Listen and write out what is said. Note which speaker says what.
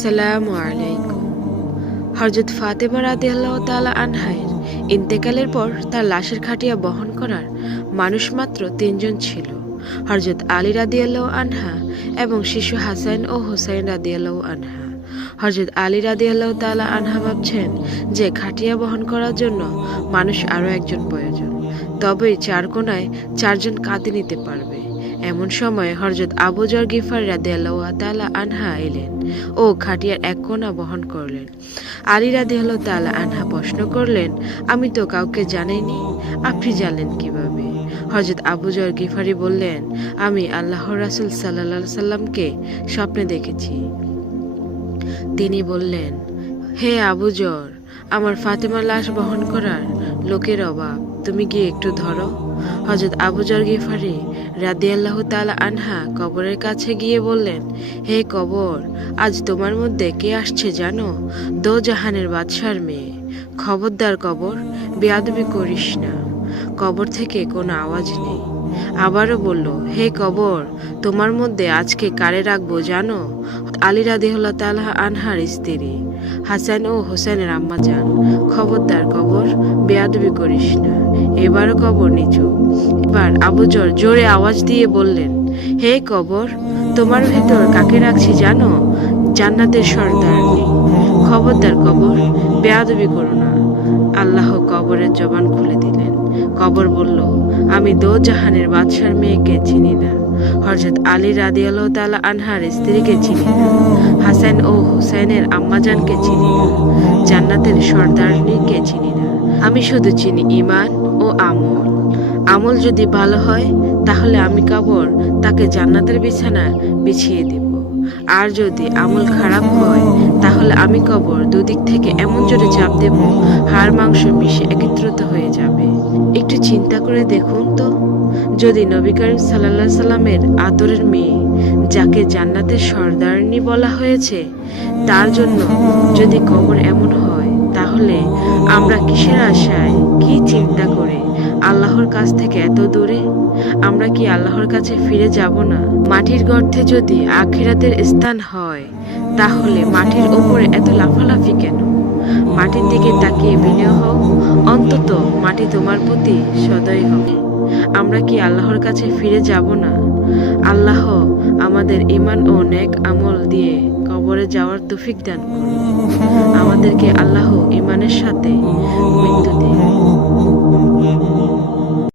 Speaker 1: আসসালামু আলাইকুম। হরজত ফাতেমা রাদি আল্লাহ তাআলা আনহায়ের ইন্তেকালের পর তার লাশের খাটিয়া বহন করার মানুষ মাত্র তিনজন ছিল। হরজত আলী রাদিয়াল্লাহু আনহা এবং শিশু হাসান ও হোসাইন আল্লাহ আনহা। হরজত আলী রাদিয়াল্লাহু তাআলা আনহা ভাবছেন যে খাটিয়া বহন করার জন্য মানুষ আরও একজন প্রয়োজন। তবেই চার কোনায় চারজন কাঁদে নিতে পারবে। এমন সময় হরজত আবু জর গিফার রাদিয়াল্লাহু তাআলা আনহা এলেন ও খাটিয়ার এক কোণা বহন করলেন। আলী রাদিয়াল্লাহু তাআলা আনহা প্রশ্ন করলেন, আমি তো কাউকে জানাইনি, আপনি জানলেন কীভাবে? হজরত আবু জর গিফারি বললেন, আমি আল্লাহ রাসুল আলাইহি সাল্লামকে স্বপ্নে দেখেছি। তিনি বললেন, হে আবু জর, আমার ফাতেমার লাশ বহন করার লোকের অভাব। তুমি গিয়ে একটু ধরো। হজরত আবু জর গিফারি রাদিয়াল্লাহ তালা আনহা কবরের কাছে গিয়ে বললেন, হে কবর, আজ তোমার মধ্যে কে আসছে জানো? দো জাহানের বাদশার মেয়ে। খবরদার কবর, বেয়াদবি করিস না। কবর থেকে কোনো আওয়াজ নেই। আবারও বলল, হে কবর, তোমার মধ্যে আজকে কারে রাখব জানো? আলী রাদিহুল্লাহ তাআলা আনহার স্ত্রী, হাসান ও হোসেনের আম্মা যান খবরদার কবর, বেয়াদবি করিস না, এবারও কবর নিচু। এবার আবুজর জোরে আওয়াজ দিয়ে বললেন, হে কবর, তোমার ভেতর কাকে রাখছি জানো? জান্নাতের সর্দার খবরদার কবর, বেয়াদবি করো না। আল্লাহ কবরের জবান খুলে দিলেন। কবর বলল, আমি দো জাহানের বাদশার মেয়েকে চিনি না। হরজত আলী রাদি আল্লাহ তালা আনহার স্ত্রীকে চিনি না। হাসান ও হুসাইনের আম্মাজানকে চিনি না। জান্নাতের সর্দারনিকে চিনি না। আমি শুধু চিনি ইমান ও আমল। আমল যদি ভালো হয়, তাহলে আমি কবর তাকে জান্নাতের বিছানা বিছিয়ে দেব। আর যদি আমল খারাপ হয়, তাহলে আমি কবর দুদিক থেকে এমন জোরে চাপ দেব, হাড় মাংস মিশে একত্রিত হয়ে যাবে। একটু চিন্তা করে দেখুন তো। যদি নবী করিম সাল্লাহ সাল্লামের আদরের মেয়ে, যাকে জান্নাতের সর্দারনি বলা হয়েছে, তার জন্য যদি কবর এমন হয়, তাহলে আমরা কিসের আশায় কি আল্লাহর কাছ থেকে এত দূরে? আমরা কি আল্লাহর কাছে ফিরে যাব না? মাটির গর্তে যদি আখিরাতের স্থান হয়, তাহলে মাটির ওপরে এত লাফালাফি কেন? মাটির দিকে তাকিয়ে বিনয় হোক অন্তত মাটি তোমার প্রতি সদয় হোক আমরা কি আল্লাহর কাছে ফিরে যাব না? আল্লাহ আমাদের ইমান ও নেক আমল দিয়ে কবরে যাওয়ার তৌফিক দান আমাদেরকে আল্লাহ ইমানের সাথে মৃত্যু দিন।